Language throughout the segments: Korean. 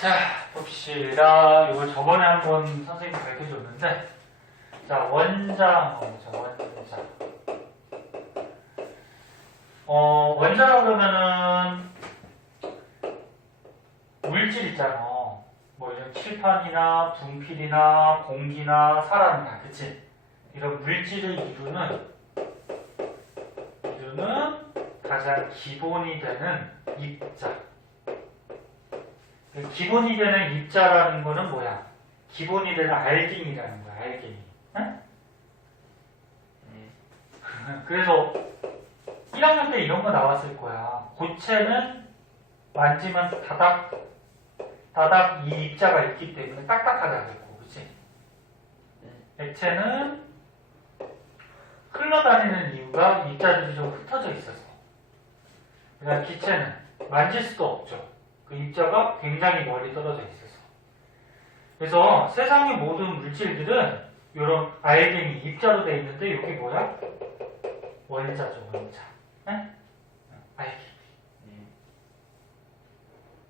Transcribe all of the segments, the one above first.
자, 봅시다. 이거 저번에 한번 선생님이 가르쳐줬는데, 자, 원자 한번 보자, 원자. 원자라고 그러면은, 물질 있잖아. 뭐, 이런 칠판이나 분필이나 공기나 사람이나, 그치? 이런 물질을 이루는 가장 기본이 되는 입자. 기본이 되는 입자라는 거는 뭐야? 기본이 되는 알갱이라는 거야, 알갱이. 응? 그래서 1학년 때 이런 거 나왔을 거야. 고체는 만지면 다닥 이 입자가 있기 때문에 딱딱하게 하겠고, 그치? 액체는 흘러다니는 이유가 입자들이 좀 흩어져 있어서. 그러니까 기체는 만질 수도 없죠. 그 입자가 굉장히 멀리 떨어져 있어서. 그래서 세상의 모든 물질들은 이런 알갱이, 입자로 되어 있는데 이게 뭐야? 원자죠, 원자. 네? 알갱이.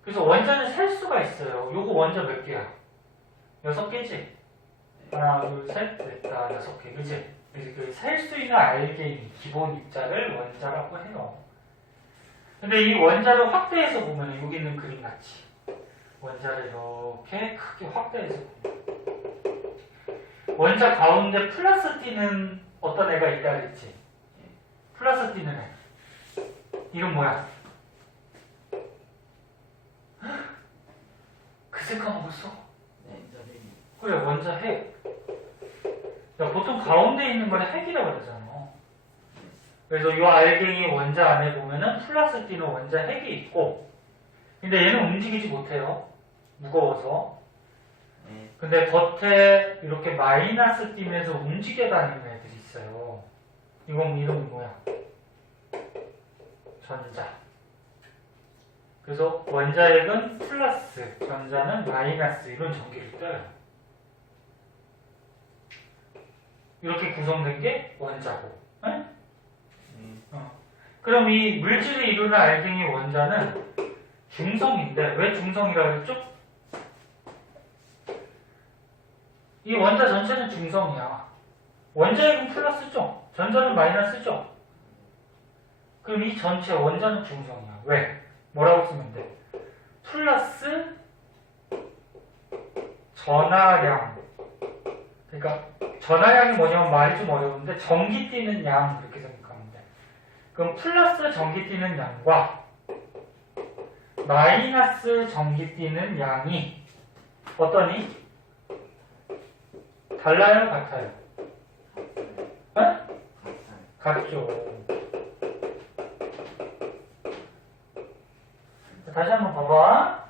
그래서 원자는 셀 수가 있어요. 요거 원자 몇 개야? 6개지? 하나, 둘, 셋, 넷, 다 6개. 그치? 그래서 그 셀 수 있는 알갱이, 기본 입자를 원자라고 해요. 근데 이 원자를 확대해서 보면 여기 있는 그림 같이 원자를 이렇게 크게 확대해서 보면 원자 가운데 플러스 띠는 어떤 애가 있다 그랬지? 플러스 띠는 애. 이름 뭐야? 그새 까먹었어? 그래, 원자 핵. 야, 보통 가운데 있는 걸 핵이라고 그러잖아. 그래서 이 알갱이 원자 안에 보면은 플러스 띠는 원자 핵이 있고, 근데 얘는 움직이지 못해요. 무거워서. 근데 겉에 이렇게 마이너스 띠면서 움직여 다니는 애들이 있어요. 이건 이름이 뭐야? 전자. 그래서 원자핵은 플러스, 전자는 마이너스 이런 전기를 떠요. 이렇게 구성된 게 원자고. 네? 그럼 이 물질을 이루는 알갱이 원자는 중성인데, 왜 중성이라고 했죠? 이 원자 전체는 중성이야. 원자핵은 플러스죠? 전자는 마이너스죠? 그럼 이 전체 원자는 중성이야. 왜? 뭐라고 쓰면 돼? 플러스 전하량. 그러니까 전하량이 뭐냐면 말이 좀 어려운데 전기 뛰는 양 그렇게 생각하면 돼. 그럼 플러스 전기 뛰는 양과 마이너스 전기 뛰는 양이 어떠니? 달라요? 같아요? 네? 같죠. 다시 한번 봐봐.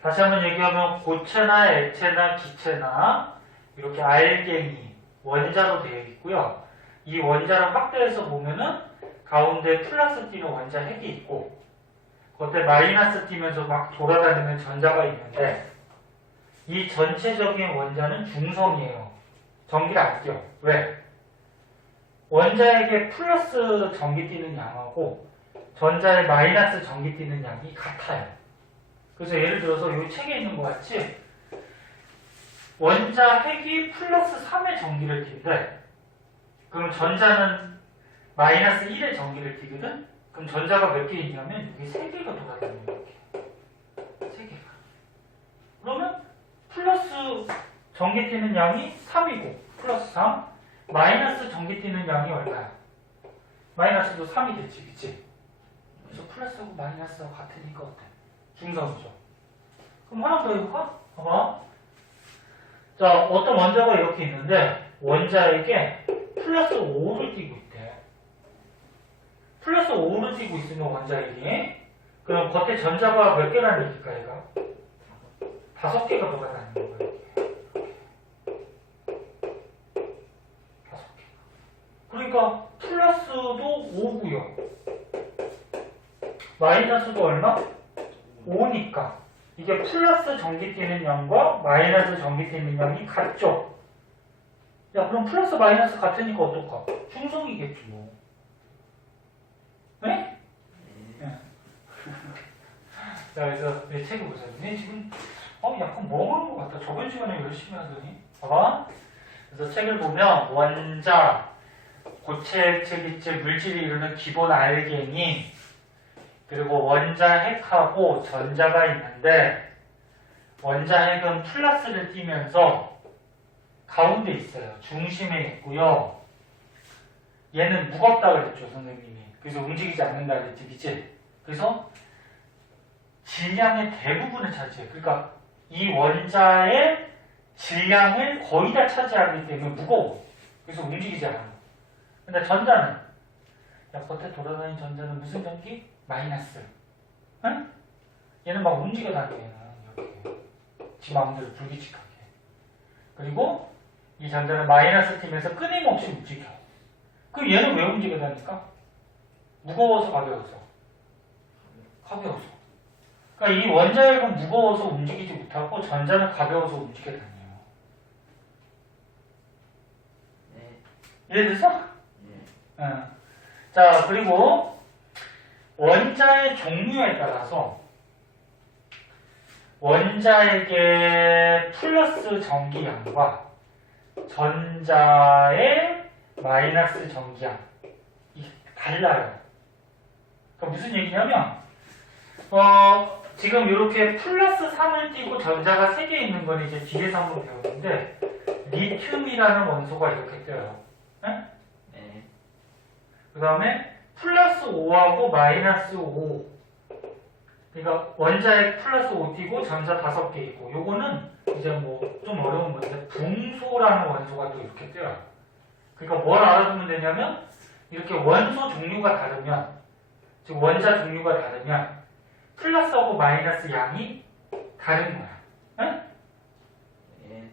다시 한번 얘기하면 고체나 액체나 기체나 이렇게 알갱이 원자로 되어 있고요. 이 원자를 확대해서 보면은 가운데 플러스 띠는 원자 핵이 있고 겉에 마이너스 띠면서 막 돌아다니는 전자가 있는데 이 전체적인 원자는 중성이에요. 전기를 안 띄어. 왜? 원자에게 플러스 전기 띠는 양하고 전자에 마이너스 전기 띠는 양이 같아요. 그래서 예를 들어서 이 책에 있는 것 같이 원자 핵이 플러스 3의 전기를 띈대. 그럼 전자는 마이너스 1의 전기를 띠거든? 그럼 전자가 몇 개 있냐면 여기 3개가 돌아다니는 이렇게. 3개가. 그러면 플러스 전기 띠는 양이 3이고 플러스 3 마이너스 전기 띠는 양이 얼마야? 마이너스도 3이 되지, 그치? 그래서 플러스하고 마이너스하고 같으니까 어때? 중성이죠. 그럼 하나 더 해볼까? 봐봐. 자, 어떤 원자가 이렇게 있는데 원자에게 플러스 5를 띄고 있대. 플러스 5를 띄고 있으면 원자에게 그럼 겉에 전자가 몇 개라는 얘기일까 얘가? 5개가 돌아다니는 거야. 그러니까 플러스도 5고요. 마이너스도 얼마? 5니까 이게 플러스 전기 띠는 양과 마이너스 전기 띠는 양이 같죠? 야 그럼 플러스 마이너스 같으니까 어떨까? 중성이겠지 뭐. 자, 그래서 내 책을 보자. 내 지금 약간 멍한 것 같다. 저번 시간에 열심히 하더니. 봐봐. 그래서 책을 보면 원자, 고체, 액체기체, 물질이 이루는 기본 알갱이, 그리고 원자 핵하고 전자가 있는데 원자 핵은 플러스를 띠면서 가운데 있어요. 중심에 있고요. 얘는 무겁다 그랬죠, 선생님이. 그래서 움직이지 않는다 그랬지, 그치? 그래서 질량의 대부분을 차지해. 그러니까 이 원자의 질량을 거의 다 차지하기 때문에 무거워. 그래서 움직이지 않아. 근데 전자는, 겉에 돌아다니는 전자는 무슨 전기? 마이너스. 응? 얘는 막 움직여 다녀. 이렇게. 지 마음대로 불규칙하게. 그리고 이 전자는 마이너스 팀에서 끊임없이 움직여. 그럼 얘는 왜 움직여 다니까? 무거워서 가벼워서. 가벼워서. 그러니까 이 원자핵은 무거워서 움직이지 못하고 전자는 가벼워서 움직여 다녀요. 네. 이해됐어? 네. 응. 자, 그리고 원자의 종류에 따라서 원자에게 플러스 전기량과 전자의 마이너스 전기량 이게 달라요. 그러니까 무슨 얘기냐면 지금 이렇게 플러스 3을 띄고 전자가 3개 있는 건 이제 뒤에서 한번 배웠는데 리튬이라는 원소가 이렇게 떠요. 네? 네. 그 다음에 플러스 5하고 마이너스 5. 그러니까 원자에 플러스 5 띄고 전자 5개 있고, 요거는 이제 뭐 좀 어려운 건데 붕소라는 원소가 또 이렇게 떠요. 그러니까 뭘 알아두면 되냐면 이렇게 원소 종류가 다르면, 즉 원자 종류가 다르면 플러스하고 마이너스 양이 다른 거야. 응? 네.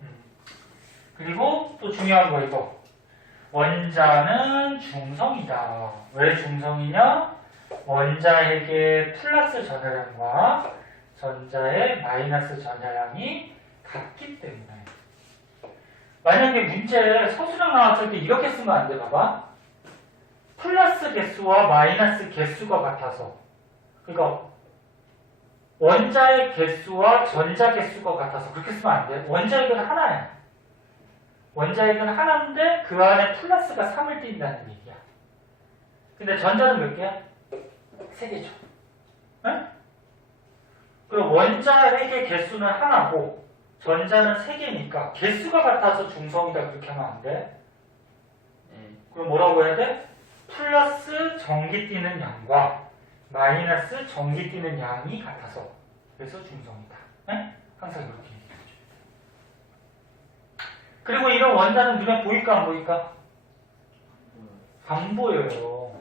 그리고 또 중요한 거 이거. 원자는 중성이다. 왜 중성이냐? 원자에게 플러스 전하량과 전자의 마이너스 전하량이 같기 때문에. 만약에 문제에 서술형 나왔을 때 이렇게 쓰면 안 돼. 봐봐. 플러스 개수와 마이너스 개수가 같아서. 그러니까 원자의 개수와 전자 개수가 같아서 그렇게 쓰면 안 돼. 원자핵은 하나야. 원자핵은 하나인데 그 안에 플러스가 3을 띈다는 얘기야. 근데 전자는 몇 개야? 3개죠. 응? 그럼 원자핵의 개수는 하나고 전자는 3개니까 개수가 같아서 중성이다 그렇게 하면 안 돼. 그럼 뭐라고 해야 돼? 플러스 전기 띄는 양과 마이너스 전기 띄는 양이 같아서 그래서 중성이다. 응? 항상 이렇게 얘기해줘. 그리고 이런 원자는 눈에 보일까 안 보일까? 안 보여요.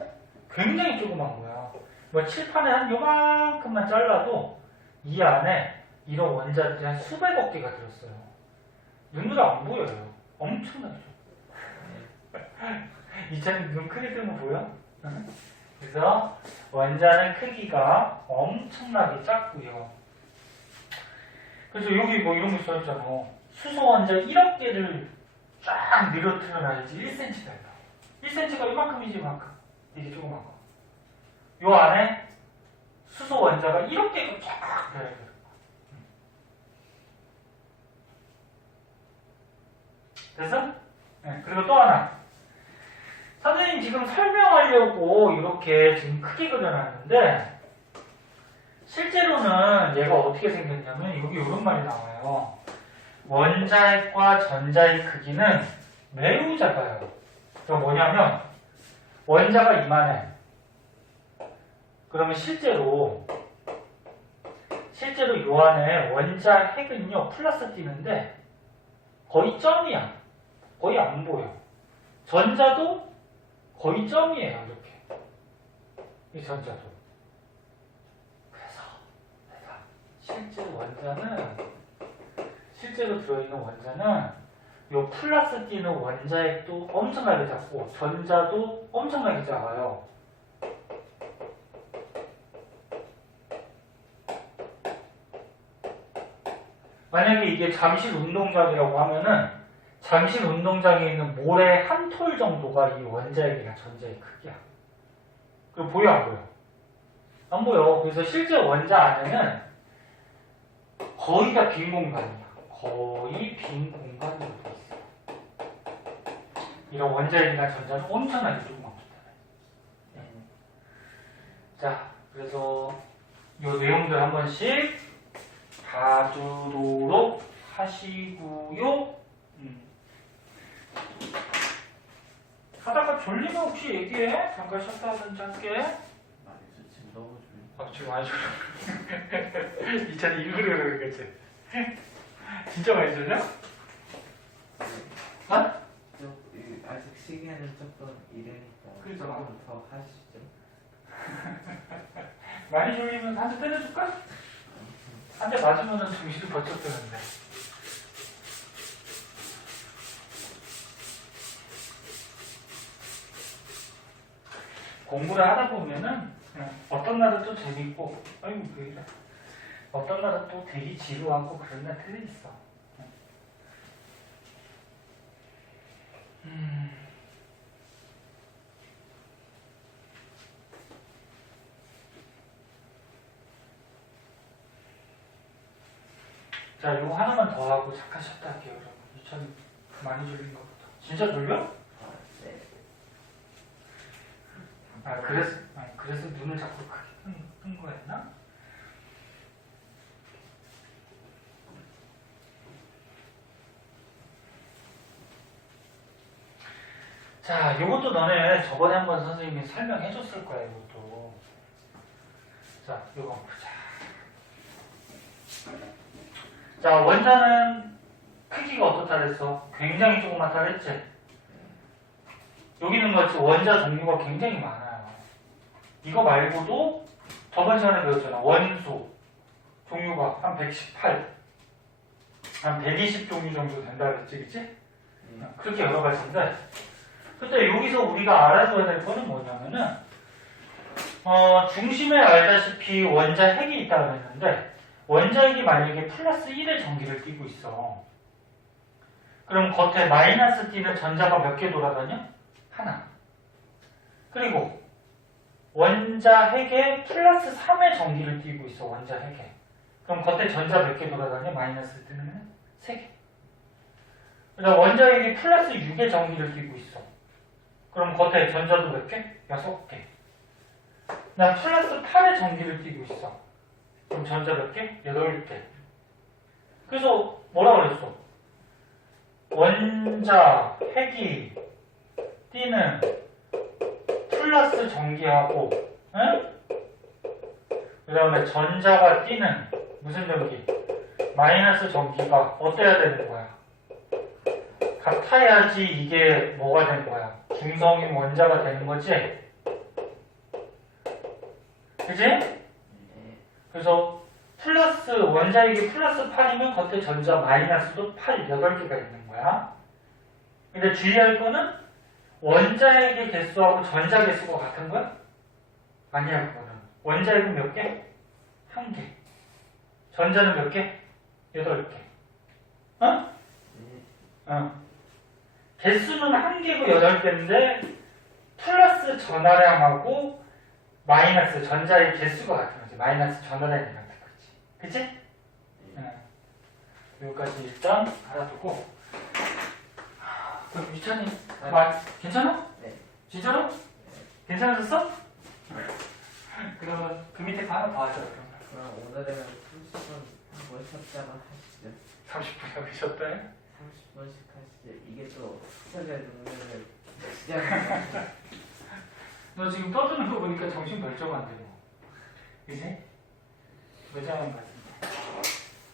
굉장히 조그만 거야. 뭐 칠판에 한 요만큼만 잘라도 이 안에 이런 원자들이 한 수백억 개가 들었어요. 눈으로 안 보여요. 엄청나죠. 이찬이 눈 크게 뜨면 보여? 그래서 원자는 크기가 엄청나게 작고요. 그래서 여기 뭐 이런 거 써있잖아. 수소 원자 1억 개를 쫙 늘어뜨려놔야지 1cm 된다. 1cm가 이만큼이지 이만큼. 이게 조그만 거. 요 안에 수소 원자가 1억 개가 쫙 들어야 돼요. 됐어? 네, 그리고 또 하나. 선생님 지금 설명하려고 이렇게 지금 크게 그려놨는데 실제로는 얘가 어떻게 생겼냐면 여기 이런 말이 나와요. 원자핵과 전자의 크기는 매우 작아요. 그러니까 뭐냐면 원자가 이만해. 그러면 실제로 요 안에 원자핵은요 플러스 띄는데 거의 점이야. 거의 안 보여. 전자도 거의 점이에요. 이렇게. 이 전자도. 그래서 내가 실제로 들어있는 원자는 요 플러스 띄는 원자핵도 엄청나게 작고 전자도 엄청나게 작아요. 만약에 이게 잠실 운동장이라고 하면은 잠실 운동장에 있는 모래 한 톨 정도가 이 원자핵이나 전자의 크기야. 그거 보여 안 보여? 안 보여. 그래서 실제 원자 안에는 거의 다 빈 공간이야. 거의 빈 공간으로 돼 있어. 이런 원자핵이나 전자는 엄청나게 조그맣기 때문에. 자, 그래서 이 내용들 한 번씩 봐주도록 하시고요. 하다가 졸리면 혹시 얘기해? 잠깐 쉬었다 하든지 할게. 말해서 지금 너무 졸려. 아, 지금 많이 졸려. 이찬이 일부러 그러겠지? 진짜 많이 졸려? 어? 아직 시계는 조금 이르니까 그러죠. 조금 더 하시죠. 많이 졸리면 한 대 때려줄까? 한 대 맞으면 정신이 번쩍 드는데. 공부를 하다 보면은 어떤 날은 또 재밌고, 아이고 왜 이래. 어떤 날은 또 되게 지루하고 그런 날들이 있어. 자, 이거 하나만 더 하고 잠깐 쉬었다 할게요. 여러분. 2000 많이 졸린 것부터. 진짜 졸려? 아, 네. 그래서 눈을 자꾸 크게 뜬 거였나? 자, 이것도 너네 저번에 한번 선생님이 설명해 줬을 거야, 이것도. 자, 이거 한번 보자. 자, 원자는 크기가 어떻다 그랬어? 굉장히 조그맣다 그랬지? 여기는 같이 원자 종류가 굉장히 많아요. 이거 말고도 저번 시간에 배웠잖아. 원소 종류가 한 118, 한 120 종류 정도 된다 그랬지, 그치? 그렇게 여러 가지인데, 그때 여기서 우리가 알아둬야 될 거는 뭐냐면은, 중심에 알다시피 원자핵이 있다고 했는데, 원자핵이 만약에 플러스 1의 전기를 띠고 있어. 그럼 겉에 마이너스 띠는 전자가 몇 개 돌아다녀? 하나. 그리고 원자핵에 플러스 3의 전기를 띠고 있어, 원자핵에. 그럼 겉에 전자 몇 개 돌아다녀? 마이너스 띠는 3개. 그다음 원자핵이 플러스 6의 전기를 띠고 있어. 그럼 겉에 전자도 몇 개? 6개. 나 플러스 8의 전기를 띠고 있어. 그럼 전자 몇 개? 8개. 그래서 뭐라 그랬어? 원자, 핵이 띠는 플러스 전기하고, 응? 그 다음에 전자가 띠는 무슨 전기? 마이너스 전기가 어때야 되는 거야? 같아야지 이게 뭐가 되는 거야? 중성인 원자가 되는 거지? 그지? 그래서 플러스 원자핵이 플러스 8이면 겉에 전자 마이너스도 8, 8개가 있는 거야. 근데 주의할 거는 원자핵의 개수하고 전자 개수가 같은 거야? 아니야, 그거는. 원자핵은 몇 개? 1개. 전자는 몇 개? 8개. 어? 개수는 1개고 8개인데 플러스 전하량하고 마이너스 전자의 개수가 같은 거지. 마이너스 전하량이 같은 거지. 그치? 여기까지 일단 알아두고. 그럼 유찬이 괜찮아? 네. 진짜로? 괜찮아졌어? 그러면 그 밑에 거 하나 더 하자. 그럼 오늘은 30분 한번 쉬었다가 하시죠. 30분 여기 쉬었다 해? 30분씩 하시죠. 이게 또 숙제를 능력을 시작하는 너 지금 떠드는 거 보니까 정신 멀쩡한데 뭐. 그지? 멀쩡한 것 같은데.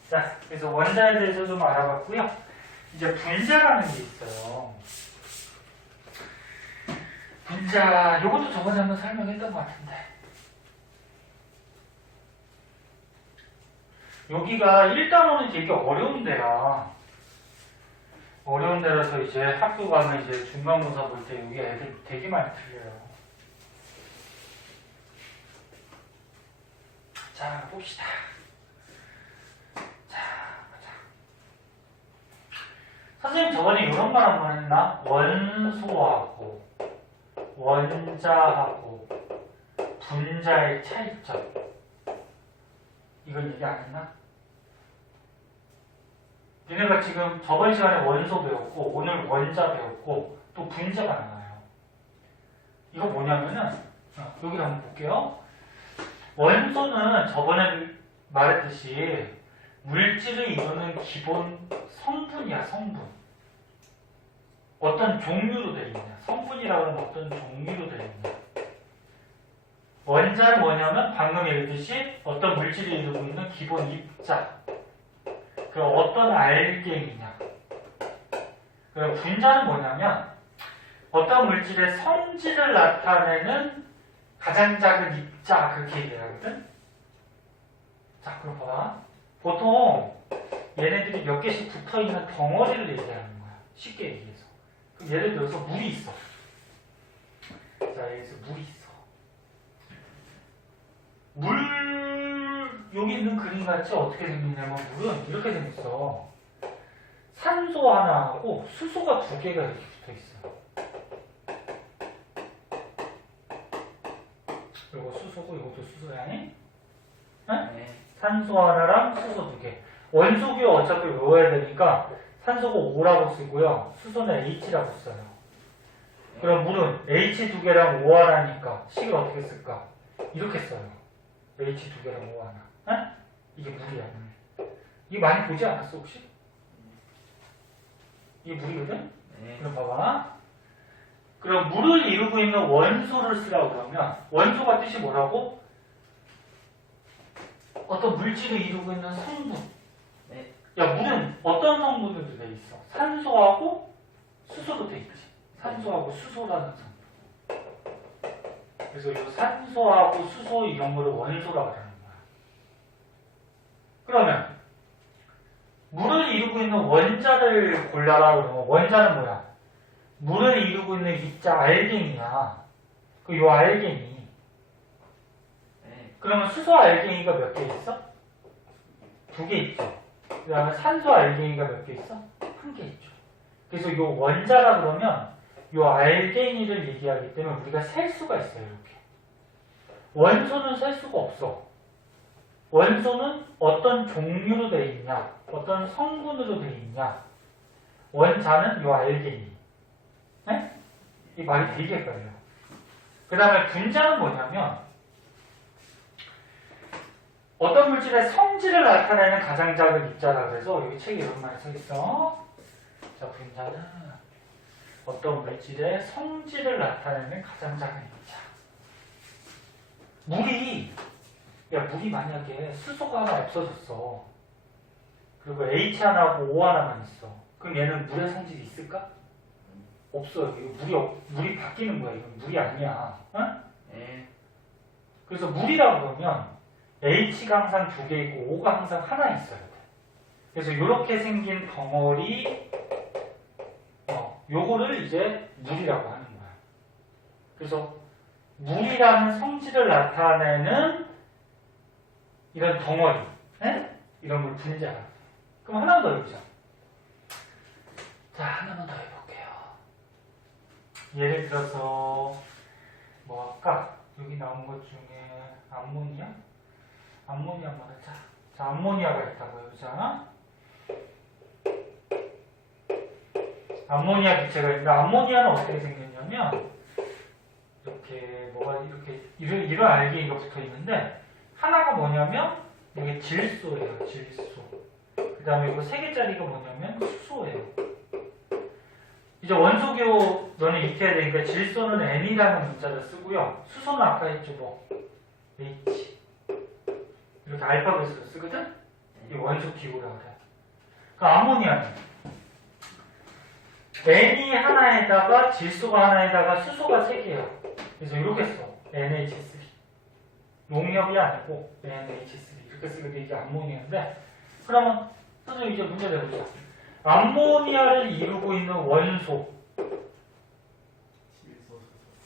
자, 그래서 원자에 대해서 좀 알아봤고요. 이제 분자라는 게 있어요. 분자, 요것도 저번에 한번 설명했던 것 같은데. 여기가 1단원이 되게 어려운 데야. 어려운 데라서 이제 학교 가면 이제 중간고사 볼 때 여기 애들 되게 많이 틀려요. 자, 봅시다. 자, 보자. 선생님 저번에 이런 말 한 번 했나? 원소하고 원자하고 분자의 차이점. 이건 얘기 안 했나? 니네가 지금 저번 시간에 원소 배웠고 오늘 원자 배웠고 또 분자가 나와요. 이거 뭐냐면은 여기 한번 볼게요. 원소는 저번에 말했듯이 물질을 이루는 기본 성분이야, 성분. 어떤 종류로 되어 있냐. 성분이라고 하면 어떤 종류로 되어 있냐. 원자는 뭐냐면 방금 얘기했듯이 어떤 물질을 이루고 있는 기본 입자. 그 어떤 알갱이냐. 그럼 분자는 뭐냐면 어떤 물질의 성질을 나타내는 가장 작은 입자 그렇게 얘기하거든. 자, 그럼 봐봐. 보통 얘네들이 몇 개씩 붙어있는 덩어리를 얘기하는 거야. 쉽게 얘기해서. 그럼 예를 들어서 물이 있어. 자, 여기서 물이 있어. 여기 있는 그림 같이 어떻게 생기냐면 물은 이렇게 생겼어. 산소 하나하고 수소가 2개가 이렇게 붙어 있어요. 이거 수소고 이것도 수소야. 네? 산소 하나랑 수소 2개. 원소 기호 어차피 외워야 되니까 산소가 O라고 쓰고요. 수소는 H라고 써요. 그럼 물은 H 2개랑 O 하나니까 식을 어떻게 쓸까? 이렇게 써요. H 2개랑 O 하나. 네? 이게 물이야, 물. 이게 많이 보지 않았어, 혹시? 이게 물이거든? 그럼 봐봐. 그럼 물을 이루고 있는 원소를 쓰라고 그러면 원소가 뜻이 뭐라고? 어떤 물질을 이루고 있는 성분. 야, 물은 어떤 성분으로 돼 있어? 산소하고 수소로 돼 있지. 산소하고 수소라는 성분. 그래서 이 산소하고 수소 이런 거를 원소라고 하는 거야. 그러면 물을 이루고 있는 원자를 골라라 그러면 원자는 뭐야? 물을 이루고 있는 입자 알갱이야. 그 요 알갱이. 그러면 수소 알갱이가 몇 개 있어? 2개 있죠. 그 다음에 산소 알갱이가 몇 개 있어? 1개 있죠. 그래서 요 원자라 그러면 요 알갱이를 얘기하기 때문에 우리가 셀 수가 있어요. 이렇게. 원소는 셀 수가 없어. 원소는 어떤 종류로 되어 있냐, 어떤 성분으로 되어 있냐. 원자는 요 알갱이. 네? 이 말이 되게 헷갈려요. 그 다음에 분자는 뭐냐면 어떤 물질의 성질을 나타내는 가장 작은 입자라 그래서 여기 책에 이런 말이 써있어. 자, 분자는 어떤 물질의 성질을 나타내는 가장 작은 입자. 물이 만약에 수소가 하나 없어졌어. 그리고 H 하나하고 O 하나만 있어. 그럼 얘는 물의 성질이 있을까? 없어요. 이거 물이 바뀌는 거야. 이건 물이 아니야. 응? 그래서 물이라고 그러면 H가 항상 2개 있고 O가 항상 하나 있어야 돼. 그래서 이렇게 생긴 덩어리, 요거를 이제 물이라고 하는 거야. 그래서 물이라는 성질을 나타내는 이런 덩어리, 이런 걸 분자라. 그럼 하나 더 해보자. 자, 하나만 더 해볼게요. 예를 들어서 뭐 할까? 여기 나온 것 중에 암모니아? 암모니아 한번 하자. 자, 암모니아가 있다고 해보자. 암모니아 기체가 있는데 암모니아는 어떻게 생겼냐면 이렇게 뭐가 이런 알갱이가 붙어 있는데 하나가 뭐냐면 이게 질소예요. 질소. 그 다음에 이거 3개짜리가 뭐냐면 수소예요. 이제 원소기호 너는 익혀야 되니까 질소는 N이라는 문자를 쓰고요. 수소는 아까 했죠. 뭐 H. 이렇게 알파벳으로 쓰거든? 이 원소기호라고 그래. 그 아모니아는 N이 하나에다가 질소가 하나에다가 수소가 3개야. 그래서 이렇게 써. NH3. 농협이 아니고 NH3. 이렇게 쓰거든. 이게 암모니아인데 그러면 선생님 이제 문제 내보자. 암모니아를 이루고 있는 원소.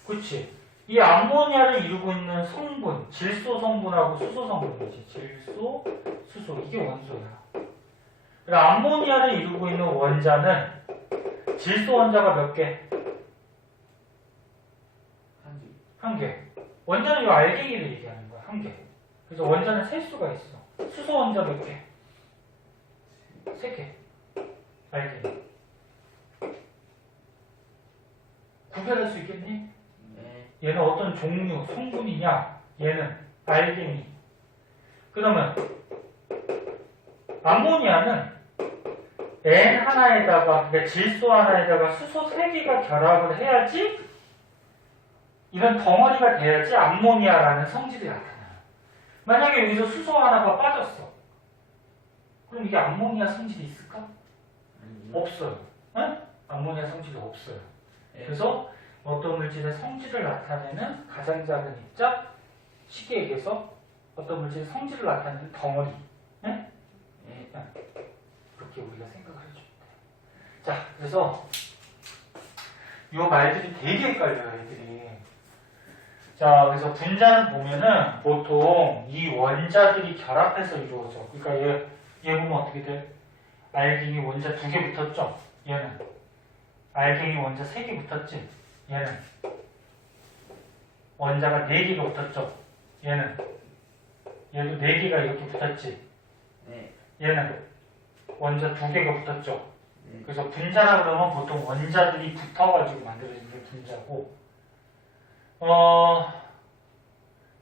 그치? 이 암모니아를 이루고 있는 성분, 질소 성분하고 수소 성분이지. 질소, 수소. 이게 원소야. 그러니까 암모니아를 이루고 있는 원자는 질소 원자가 몇 개? 한 개. 원자는 이 알갱이를 얘기하는 거야. 한 개. 그래서 원자는 셀 수가 있어. 수소 원자 몇 개? 3개. 알갱이. 구별할 수 있겠니? 네. 얘는 어떤 종류, 성분이냐? 얘는 알갱이. 그러면 암모니아는 N 하나에다가, 그러니까 질소 하나에다가 수소 3개가 결합을 해야지, 이런 덩어리가 돼야지 암모니아라는 성질이 나타나요. 만약에 여기서 수소 하나가 빠졌어. 그럼 이게 암모니아 성질이 있을까? 아니요. 없어요. 응? 암모니아 성질이 없어요. 네. 그래서 어떤 물질의 성질을 나타내는 가장 작은 입자, 쉽게 얘기해서 어떤 물질의 성질을 나타내는 덩어리. 응? 네. 그렇게 우리가 생각을 해주면 돼요. 자, 그래서 이 말들이 되게 헷갈려요, 애들이. 자, 그래서 분자는 보면은 보통 이 원자들이 결합해서 이루어져. 그러니까 얘 보면 어떻게 돼? 알갱이 원자 2개 붙었죠? 얘는. 알갱이 원자 3개 붙었지? 얘는. 원자가 4개가 붙었죠? 얘는. 얘도 4개가 이렇게 붙었지? 네. 얘는. 원자 2개가 붙었죠? 네. 그래서 분자라 그러면 보통 원자들이 붙어가지고 만들어진 게 분자고,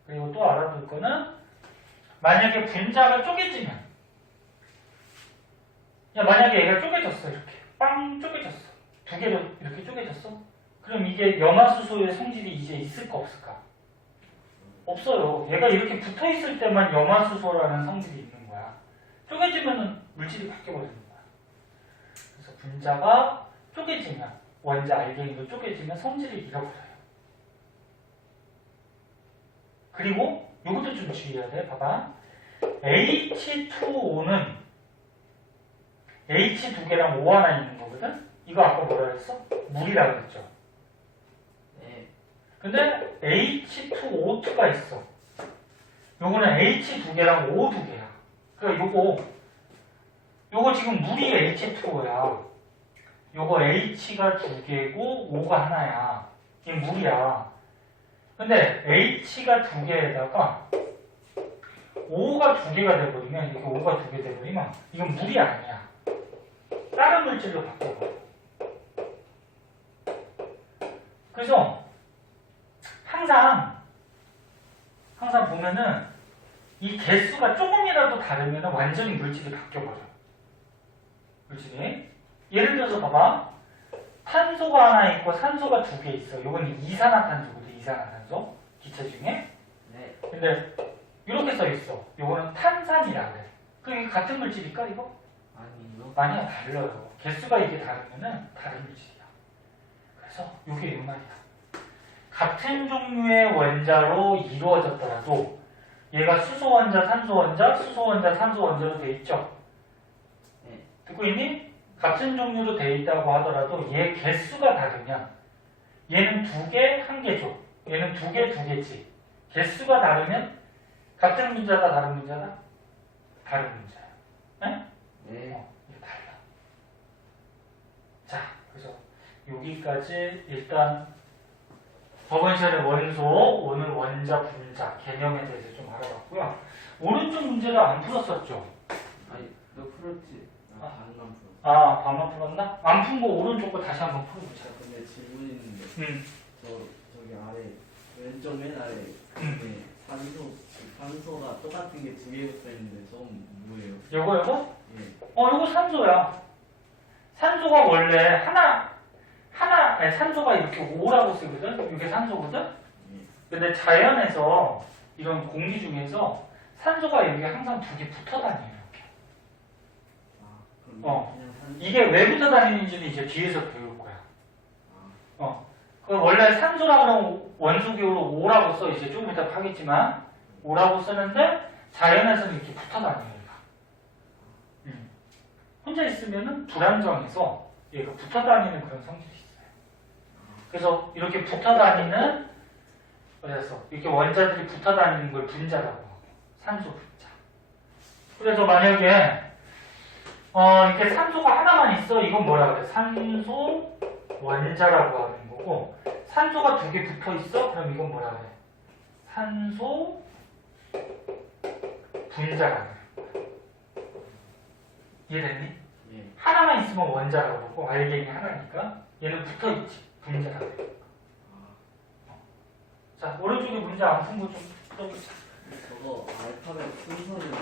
그리고 또 알아둘 거는, 만약에 분자가 쪼개지면, 야, 만약에 얘가 쪼개졌어, 이렇게. 빵 쪼개졌어. 2개로 이렇게 쪼개졌어? 그럼 이게 염화수소의 성질이 이제 있을까, 없을까? 없어요. 얘가 이렇게 붙어 있을 때만 염화수소라는 성질이 있는 거야. 쪼개지면은 물질이 바뀌어버리는 거야. 그래서 분자가 쪼개지면, 원자 알갱이로 쪼개지면 성질을 잃어버려요. 그리고 이것도 좀 주의해야 돼. 봐봐. H2O는 H 2개랑 O 하나 있는 거거든? 이거 아까 뭐라 그랬어? 물이라고 그랬죠. 네. 근데 H2O2가 있어. 요거는 H 2개랑 O 2개야. 그러니까 요거 지금 물이 H2O야. 요거 H가 2개고 O가 하나야. 이게 물이야. 근데 H가 2개에다가 O가 2개가 돼버리면, 이렇게 O가 2개 돼버리면 이건 물이 아니야. 다른 물질로 바뀌어버려. 그래서 항상 보면은 이 개수가 조금이라도 다르면 완전히 물질이 바뀌어버려. 물질이. 예를 들어서 봐봐. 탄소가 하나 있고 산소가 2개 있어. 이건 이산화탄소거든. 이산화탄소. 기체 중에. 네. 근데 이렇게 써 있어. 이거는 탄산이라 그래. 그게 같은 물질일까 이거? 아니요. 아니야, 달라요. 개수가 이게 다르면은 다른 물질이야. 그래서 이게 이 말이야. 같은 종류의 원자로 이루어졌더라도 얘가 수소 원자, 산소 원자, 수소 원자, 산소 원자로 돼 있죠. 네. 듣고 있니? 같은 종류로 돼 있다고 하더라도 얘 개수가 다르면 얘는 2개, 1개죠. 얘는 2개, 2개지. 개수가 다르면 같은 문자다, 다른 문자다? 다른 문자야. 네? 네. 이게 달라. 자, 그래서 여기까지 일단 저번 시간에 원소, 오늘 원자, 분자 개념에 대해서 좀 알아봤고요. 오른쪽 문제를 안 풀었었죠? 아니, 너 풀었지? 나 아. 반만 풀었어. 아, 반만 풀었나? 안 푼 거 오른쪽 거 다시 한번 풀어보자. 자, 근데 질문 있는데. 응. 저기 아래, 왼쪽 맨 아래. 네. 산소가 똑같은 게 2개 붙어 있는데, 저건 뭐예요? 요거? 예. 요거 산소야. 산소가 원래 아니, 산소가 이렇게 O라고 쓰거든? 이게 산소거든? 예. 근데 자연에서 이런 공기 중에서 산소가 여기 항상 2개 붙어 다녀요. 이렇게. 아, 그럼 어. 그냥 산소. 이게 왜 붙어 다니는지는 이제 뒤에서 배울 거야. 아, 그 원래 산소라 그러면 원소기호로 O라고 써. 이제 조금 이따 하겠지만 O라고 쓰는데 자연에서는 이렇게 붙어 다녀요. 얘가. 혼자 있으면은 불안정해서 얘가 붙어 다니는 그런 성질이 있어요. 그래서 이렇게 붙어 다니는, 그래서 이렇게 원자들이 붙어 다니는 걸 분자라고 하고, 산소 분자. 그래서 만약에 이렇게 산소가 하나만 있어. 이건 뭐라 그래? 산소 원자라고 하는 거고, 산소가 2개 붙어 있어. 그럼 이건 뭐라 그래? 산소 분자라고 그래. 이해됐니? 예. 하나만 있으면 원자라고 그러고 알갱이 하나니까 얘는 붙어있지. 분자가 돼. 자, 오른쪽에 문제 안 푼 거 좀 풀어보자. 저거 알파벳 순서는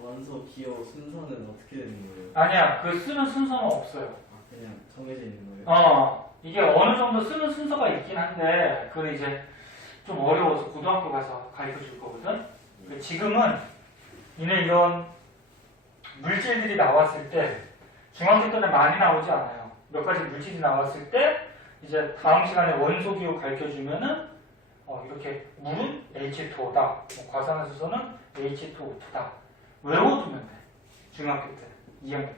원소, 기호 순서는 어떻게 되는 거예요? 아니야, 그 쓰는 순서는 없어요. 아, 그냥 정해져 있는 거예요? 이게 어느 정도 쓰는 순서가 있긴 한데, 그걸 이제 좀 어려워서 고등학교 가서 가르쳐 줄 거거든? 근데 지금은 이네 이런 물질들이 나왔을 때, 중학교 때는 많이 나오지 않아요. 몇 가지 물질이 나왔을 때, 이제 다음 시간에 원소 기호 가르쳐 주면은, 이렇게 물은 H2O다. 뭐 과산화수소는 H2O2다. 외워두면 돼. 중학교 때. 2학년 때.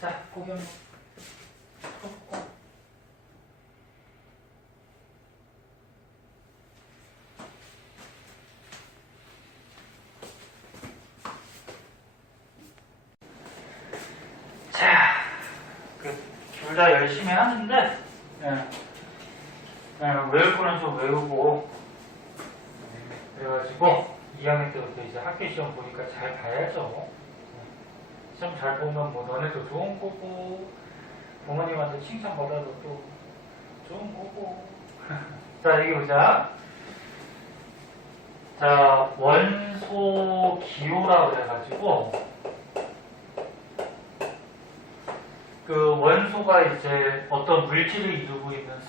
자, 고기 한번 풀어볼까? 자, 둘 다 열심히 하는데, 외울 거는 좀 외우고, 그래가지고 2학년 때부터 이제 학교 시험 보니까 잘 봐야죠. 시험 잘 보면 뭐 너네도 좋은 거고, 부모님한테 칭찬받아도 또 좋은 거고. 자, 여기 보자. 자, 원소 기호라 그래가지고, 그 원소가 이제 어떤 물질을 이루고 있는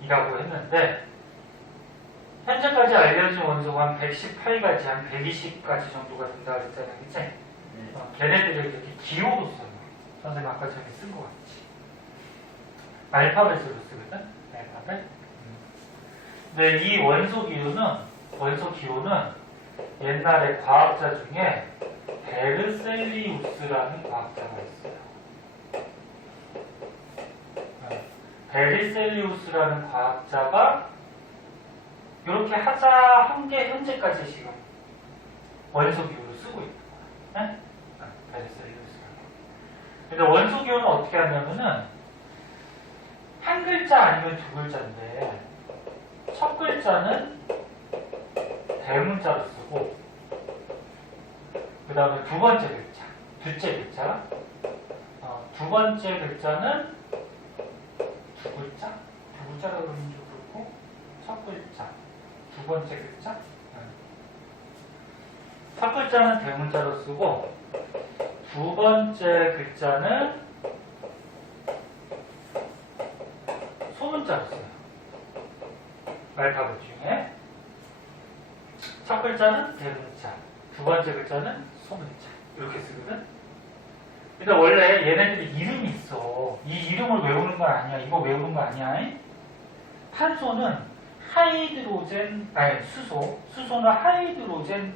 성분이라고 했는데, 현재까지 알려진 원소가 한 118가지, 한 120가지 정도가 된다 그랬잖아요. 그치? 네. 걔네들을 이렇게 기호로 써요. 선생님 아까 전에 쓴 것 같지? 알파벳으로 쓰거든? 알파벳? 근데 이 원소 기호는 옛날에 과학자 중에 베르셀리우스라는 과학자가 있어요. 베르셀리우스라는 과학자가 이렇게 하자 한 게 현재까지 지금 원소 기호를 쓰고 있는 거야. 네? 베르셀리우스가. 근데 원소 기호는 어떻게 하냐면은 한 글자 아니면 두 글자인데 첫 글자는 대문자로 쓰고 그 다음에 두 번째 글자, 둘째 글자, 두 번째 글자는 두 글자라고 그러면 좀 그렇고 첫 글자, 두 번째 글자, 첫 글자는 대문자로 쓰고 두 번째 글자는 소문자로 써요. 알파벳 중에 첫 글자는 대문자, 두 번째 글자는 소문자 이렇게 쓰거든. 근데 원래 얘네들이 이름이 있어. 이 이름을 외우는 건 아니야. 이거 외우는 거 아니야. 탄소는 수소는 하이드로젠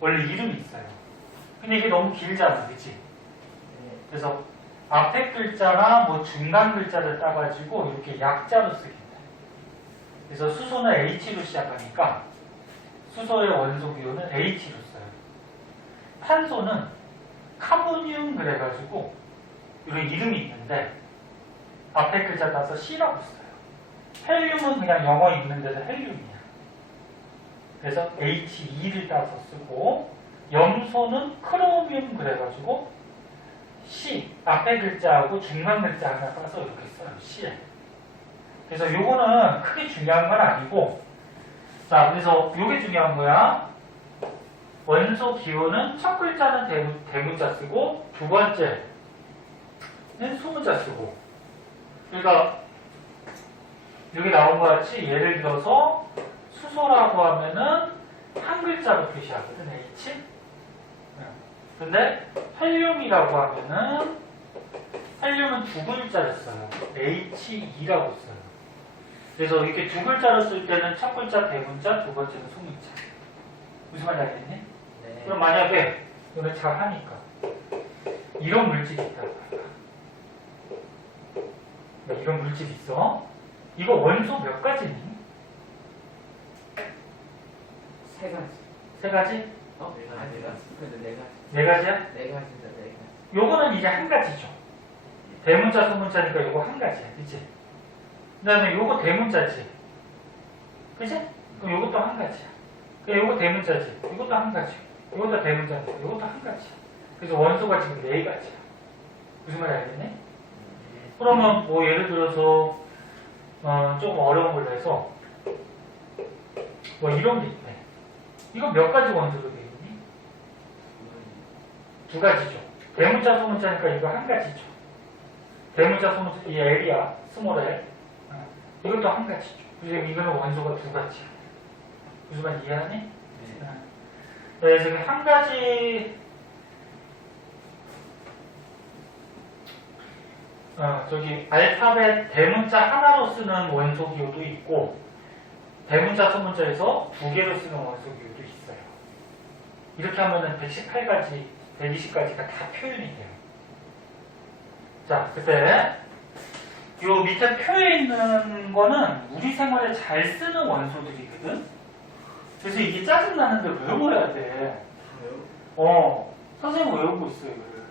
원래 이름이 있어요. 근데 이게 너무 길잖아, 그치? 그래서 앞에 글자나 뭐 중간 글자를 따가지고 이렇게 약자로 쓰긴 돼. 그래서 수소는 H로 시작하니까 수소의 원소 기호는 H로 써요. 탄소는 카모늄 그래가지고 이런 이름이 있는데 앞에 글자 따서 C라고 써요. 헬륨은 그냥 영어 있는데도 헬륨이야. 그래서 He2를 따서 쓰고 염소는 크로뮴 그래가지고 C 앞에 글자하고 중간 글자 하나 따서 이렇게 써요. C에. 그래서 요거는 크게 중요한 건 아니고 자 그래서 요게 중요한 거야. 원소 기호는 첫 글자는 대문자 쓰고 두 번째는 소문자 쓰고 그러니까 여기 나온 것 같이 예를 들어서 수소라고 하면은 한 글자로 표시하거든 H. 근데 헬륨이라고 하면은 헬륨은 두 글자를 써요. He2라고 써요. 그래서 이렇게 두 글자로 쓸 때는 첫 글자 대문자, 두 번째는 소문자. 무슨 말인지 알겠니? 네. 그럼 만약에 너네 잘 하니까 이런 물질이 있다고 할까? 이런 물질이 있어. 이거 원소 몇 가지니? 세 가지. 세 가지? 네 가지. 근데 네 가지. 네 가지야? 네 가지다, 네 가지. 요거는 이제 한 가지죠. 대문자, 소문자니까 요거 한 가지야. 그치? 그 다음에 요거 대문자지. 그치? 그럼 요것도 한 가지야. 요거 대문자지. 이것도 한 가지. 이것도 대문자인데 이것도 한 가지. 그래서 원소가 지금 네 가지야. 무슨 말인지 알겠니? 그러면 뭐 예를 들어서 조금 어려운 걸로 해서 뭐 이런 게 있네. 이건 몇 가지 원소로 되어 있니? 두 가지죠. 대문자 소문자니까 이거 한 가지죠. 대문자 소문자 이 L이야. 스몰 L. 이것도 한 가지죠. 그래서 이거는 원소가 두 가지야. 무슨 말인지 이해하니? 네, 지금 한 가지 저기 알파벳 대문자 하나로 쓰는 원소 기호도 있고 대문자 소문자에서 두 개로 쓰는 원소 기호도 있어요. 이렇게 하면은 118가지, 120가지가 다 표현이 돼요. 자, 그때 요 밑에 표에 있는 거는 우리 생활에 잘 쓰는 원소들이거든. 그래서 이게 짜증나는데 외워야 돼. 선생님 외우고 있어요, 이거를.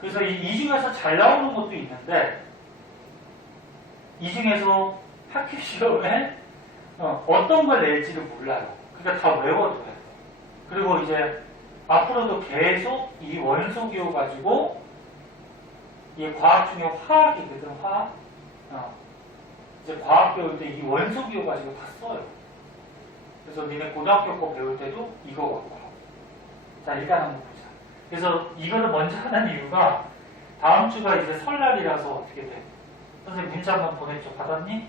그래서 이 중에서 잘 나오는 것도 있는데, 이 중에서 학교 시험에 어떤 걸 낼지를 몰라요. 그러니까 다 외워둬야 돼. 그리고 이제 앞으로도 계속 이 원소 기호 가지고, 이게 과학 중에 화학이거든, 화학. 이제 과학 배울 때 이 원소 기호 가지고 다 써요. 그래서 니네 고등학교 거 배울 때도 이거 갖고 하고. 자, 일단 한번 보자. 그래서 이거를 먼저 하는 이유가 다음 주가 이제 설날이라서 어떻게 돼? 선생님 문자 한번 보냈죠? 받았니?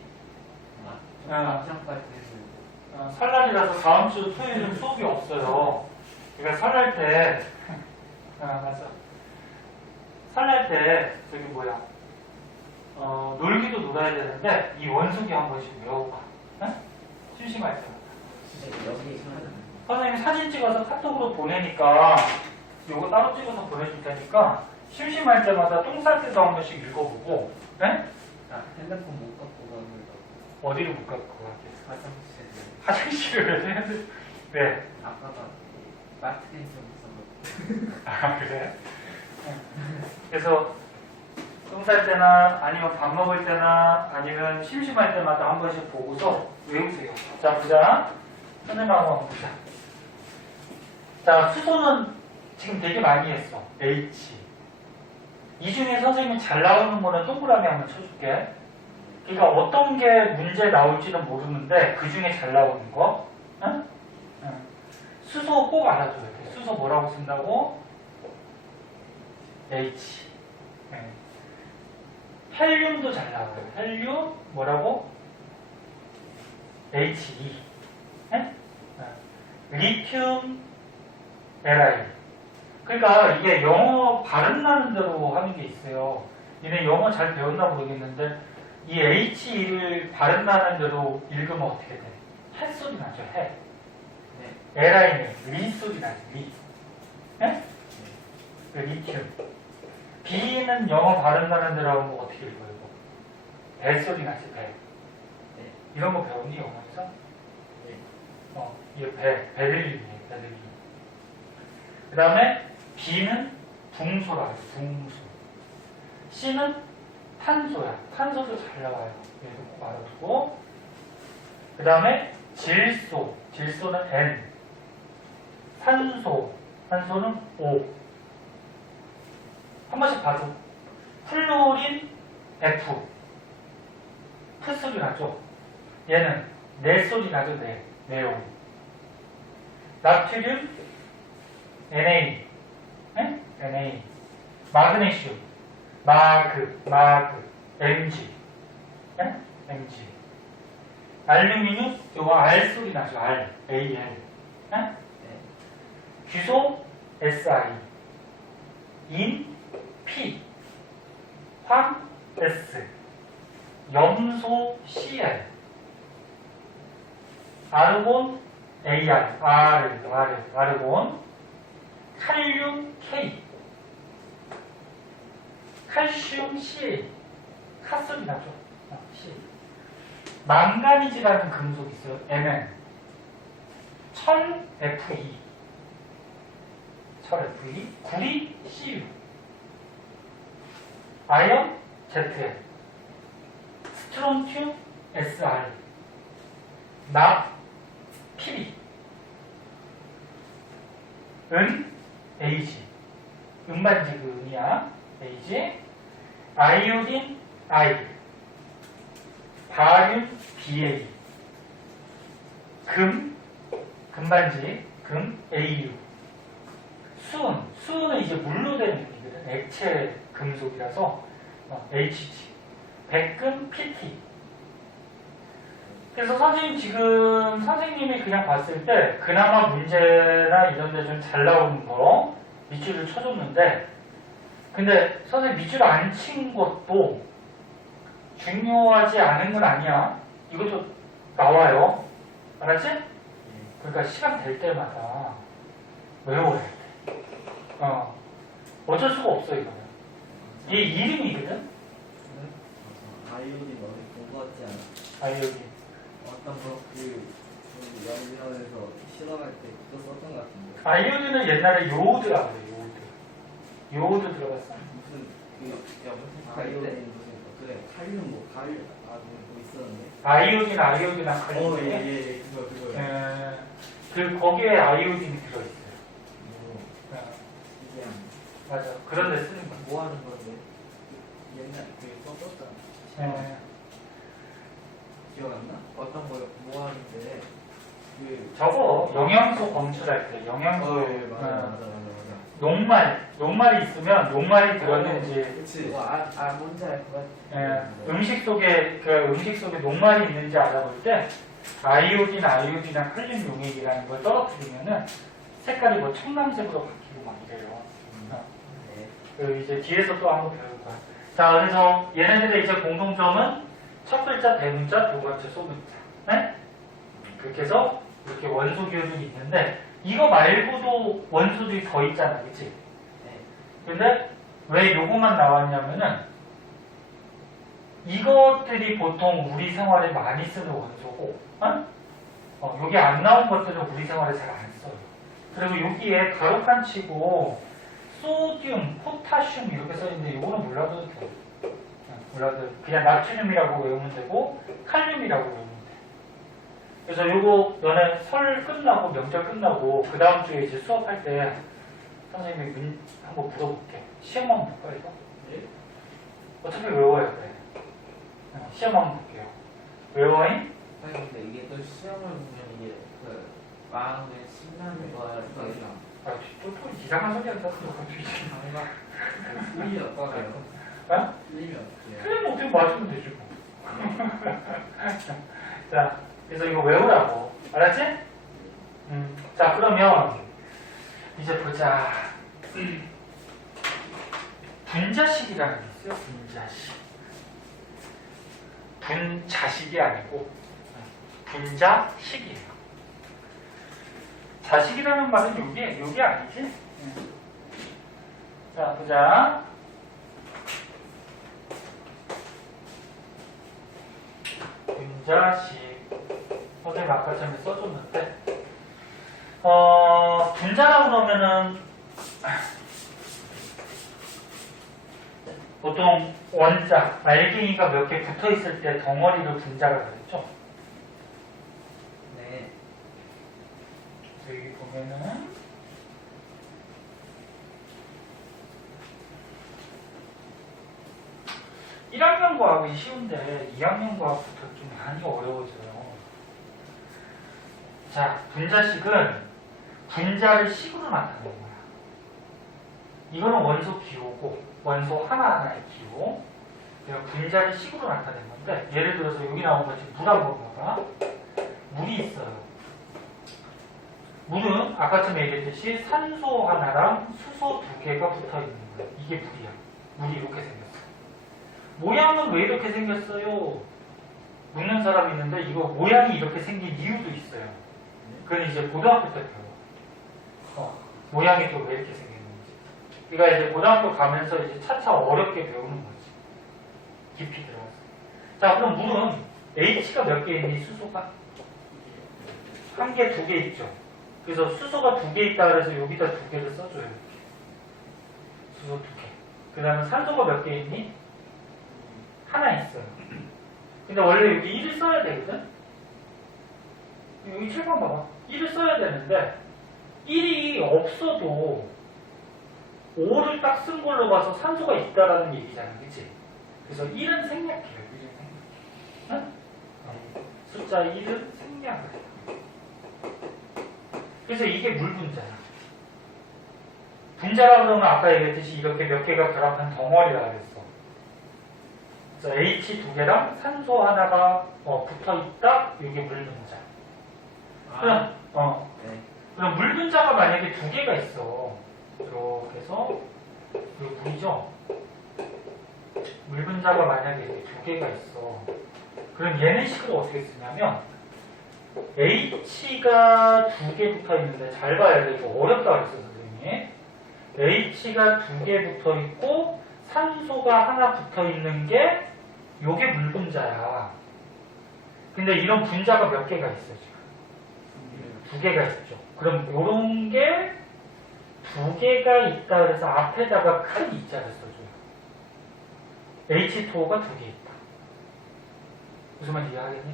설날이라서 다음 주 토요일은 수업이 없어요. 그러니까 설날 때, 맞아. 설날 때, 저기 뭐야. 놀기도 놀아야 되는데, 이 원소기 한 번씩 외워봐. 응? 심심할 때마다. 선생님이 사진 찍어서 카톡으로 보내니까, 요거 따로 찍어서 보내줄 테니까, 심심할 때마다 똥 쌀 때도 한 번씩 읽어보고, 네? 핸드폰 못 갖고 가는 거. 어디로 못 갖고 가게? 화장실. 화장실을 네. 아빠가 마트에서 있었거든. 아, 그래? 그래서 똥 쌀 때나 아니면 밥 먹을 때나 아니면 심심할 때마다 한 번씩 보고서 외우세요. 자, 보자. 선생님하고 한번 보자. 자, 수소는 지금 되게 많이 했어. H. 이 중에 선생님이 잘 나오는 거는 동그라미 한번 쳐줄게. 그러니까 어떤 게 문제 나올지는 모르는데 그 중에 잘 나오는 거. 응? 응. 수소 꼭 알아줘야 돼. 수소 뭐라고 쓴다고? H. 네. 헬륨도 잘 나와요. 헬륨 뭐라고? He. 네? 리튬 Li. 그러니까 이게 영어 발음 나는 대로 하는 게 있어요. 얘네 영어 잘 배웠나 모르겠는데 이 He를 발음 나는 대로 읽으면 어떻게 돼? 해 소리 나죠. 해. Li는 리 소리 나죠. 리. 네? 리튬. B는 영어 발음 나는 대로 하면 어떻게 읽어요? 배 소리 나지. 배. 이런 거 배웠니 영어에서? 이게 베를린이에요. 베를린. 그 다음에 B는 붕소라 해요. 붕소. C는 탄소야. 탄소도 잘 나와요. 이거 꼭 알아두고. 그 다음에 질소. 질소는 N. 산소. 산소는 O. 한 번씩 봐줘. 플로린 F. F 소리 나죠? 얘는 네 소리 나죠? 네. 네온. 나트륨 Na. 네? Na. 마그네슘. 마그. Mg. 네? Mg. 알루미늄, 요거 R 소리 나죠? R. Al. 네? 규소, Si. 인, P. 황, S. 염소, Cl. 아르곤, AR. 아르곤. 칼륨, K. 칼슘, CA. 카 소리 나죠? CA. 망가니즈라는 금속 있어요. Mn. 철, Fe. 철, Fe. 구리, Cu. 아연, Zn. 스트론튬, Sr. 납, Pb. 은 Ag. 음반지 그 은이야. Ag. 아이오딘 I. 바륨 BA. 금반지 금 AU. 수은은 이제 물로 된 금이거든. 액체 금속이라서 HG. 백금 PT. 그래서 선생님이 그냥 봤을 때 그나마 문제나 이런 데 좀 잘 나오는 거 밑줄을 쳐줬는데, 근데 선생님 밑줄 안 친 것도 중요하지 않은 건 아니야. 이것도 나와요. 알았지? 그러니까 시간 될 때마다 외워야 돼. 어쩔 수가 없어, 이거는. 얘 이름이거든? 아이오딘 어디 본거 같지 않아? 아이오딘. 어떤 연구원에서 실험할 때 그거 썼던 것 같은데. 아이오딘은 옛날에 요오드라고 해요, 요오드 들어갔어. 무슨 아이오딘 무슨 그래 칼륨 뭐 있었는데. 아이오딘이나 칼륨. 예예 그거요. 그 거기에 아이오딘이 들어있어요. 신기한. 맞아. 그런 데 쓰는 거야. 뭐 하는 건데? 옛날 썼었잖아. 기억 안 나? 어떤 거요? 뭐 하는데? 저거 영양소 검출할 때 영양소 맞아. 녹말이 있으면 녹말이 들었는지 그치. 뭔지 알 것 같아. 음식 속에 녹말이 있는지 알아볼 때 아이오딘이나 칼륨 용액이라는 걸 떨어뜨리면은 색깔이 뭐 청藍색으로 바뀌고 막 이래요. 그 이제 뒤에서 또 한번 배울 거야. 자, 그래서 얘네들의 이제 공통점은 첫 글자 대문자, 두 번째 소문자. 네? 그렇게 해서 이렇게 원소 기호들이 있는데 이거 말고도 원소들이 더 있잖아, 그치? 근데 왜 요것만 나왔냐면은 이것들이 보통 우리 생활에 많이 쓰는 원소고, 여기 안 나온 것들은 우리 생활에 잘 안 써요. 그리고 여기에 가로칸 치고 소듐, 포타슘 이렇게 써있는데 이거는 몰라도 돼. 몰라도 그냥 나트륨이라고 외우면 되고 칼륨이라고 외우면 돼. 그래서 요거 너네 설 끝나고 명절 끝나고 그 다음 주에 이제 수업할 때 선생님이 한번 물어볼게. 시험 한번 볼까 이거? 예? 어차피 외워야 돼. 시험 한번 볼게요. 외워잉? 아니 근데 이게 또 시험을 보면 이게 그 마음에 신나는 거야. 또 이상한 소리 한다. 틀리면 어떡해요? 틀리면 어떡해요? 틀리면 어떻게 맞으면 되지 뭐. 자, 그래서 이거 외우라고. 알았지? 자, 그러면 이제 보자. 분자식이라는 게 있어요. 분자식. 분자식이 아니고 분자식이에요. 자식이라는 말은 요게 아니지? 자, 보자. 분자식. 선생님 아까 전에 써줬는데, 분자라고 그러면은, 보통 원자, 알갱이가 몇 개 붙어 있을 때 덩어리를 분자라고 그랬죠? 네. 여기 보면은, (1학년) 과학이 쉬운데 2학년 과학부터 좀 많이 어려워져요. 자, 분자식은 분자를 식으로 나타내는 거야. 이거는 원소 기호고 원소 하나하나의 기호. 그냥 분자를 식으로 나타낸 건데, 예를 들어서 여기 나온 것이 물 한번 봐봐. 물이 있어요. 물은 아까쯤 얘기했듯이 산소 하나랑 수소 두 개가 붙어 있는 거야. 이게 물이야. 물이 이렇게 생겼어. 모양은 왜 이렇게 생겼어요? 묻는 사람이 있는데 이거 모양이 이렇게 생긴 이유도 있어요. 그건 이제 고등학교 때 배워. 모양이 또 왜 이렇게 생겼는지. 그러니까 이제 고등학교 가면서 이제 차차 어렵게 배우는 거지. 깊이 들어가서. 자, 그럼 물은 H가 몇 개 있니? 수소가? 한 개, 두 개 있죠. 그래서 수소가 두 개 있다 그래서 여기다 두 개를 써줘요. 수소 두 개. 그 다음에 산소가 몇 개 있니? 하나 있어요. 근데 원래 여기 1을 써야 되거든? 여기 7번 봐봐. 1을 써야 되는데 1이 없어도 5를 딱 쓴 걸로 봐서 산소가 있다라는 얘기잖아, 그치? 그래서 1은 생략해요, 1은 생략. 응? 숫자 1은 생략을 해요. 그래서 이게 물 분자야. 분자라 그러면 아까 얘기했듯이 이렇게 몇 개가 결합한 덩어리라 그랬어. 그래서 H 두 개랑 산소 하나가 붙어 있다. 이게 물 분자. 그럼 네. 그럼 물 분자가 만약에 두 개가 있어. 이렇게 해서 이거 물이죠. 물 분자가 만약에 이렇게 두 개가 있어. 그럼 얘는 식으로 어떻게 쓰냐면 H가 두 개 붙어 있는데 잘 봐야 돼. 이거 어렵다 그랬어 선생님이. H가 두 개 붙어 있고 산소가 하나 붙어 있는 게 요게 물 분자야. 근데 이런 분자가 몇 개가 있어 지금? 두 개가 있죠. 그럼 요런 게 두 개가 있다 그래서 앞에다가 큰 이자를 써줘요. H2O가 두 개 있다. 무슨 말인지 이해하겠니?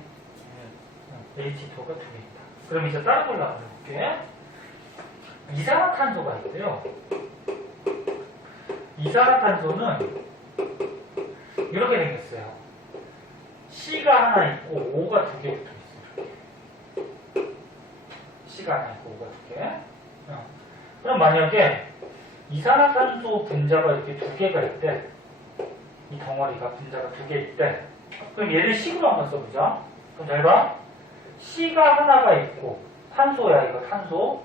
H2O가 두 개 있다. 그럼 이제 다른 걸로 한번 해볼게. 이산화탄소가 있대요. 이산화탄소는 이렇게 생겼어요. C가 하나 있고 O가 두 개 붙어 있어요. C가 하나 있고 O가 두 개. 그럼 만약에 이산화탄소 분자가 이렇게 두 개가 있대. 이 덩어리가 분자가 두 개 있대. 그럼 얘를 C로 한번 써보자. 그럼 잘 봐. C가 하나가 있고 탄소야 이거 탄소.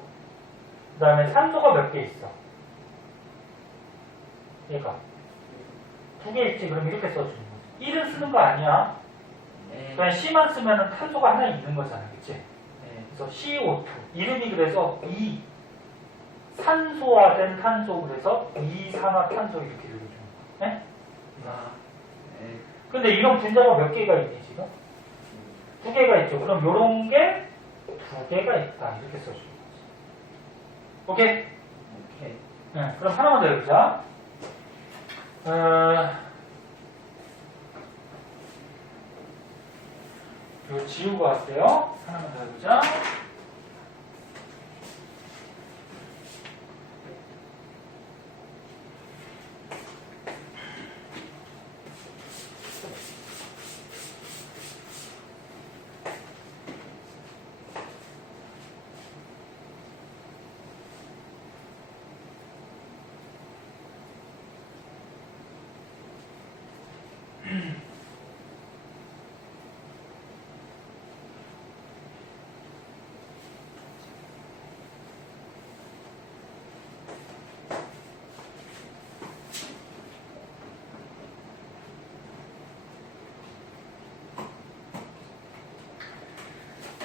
그 다음에 산소가 몇 개 있어? 얘가 두 개 있지. 그럼 이렇게 써주는 거지. 1은 쓰는 거 아니야. 네. 그냥 C만 쓰면 탄소가 하나 있는 거잖아. 그치? 네. 그래서 CO2 이름이 그래서 이 산소화된 탄소 그래서 이산화탄소 이렇게 읽어주는 거야. 네? 네. 근데 이런 분자가 몇 개가 있니 지금? 두 개가 있죠. 그럼 요런 게 두 개가 있다. 이렇게 써주는 거지. 오케이? 오케이. 네, 그럼 하나만 더 해보자. 이거 지우고 할게요. 하나만 더 해보자.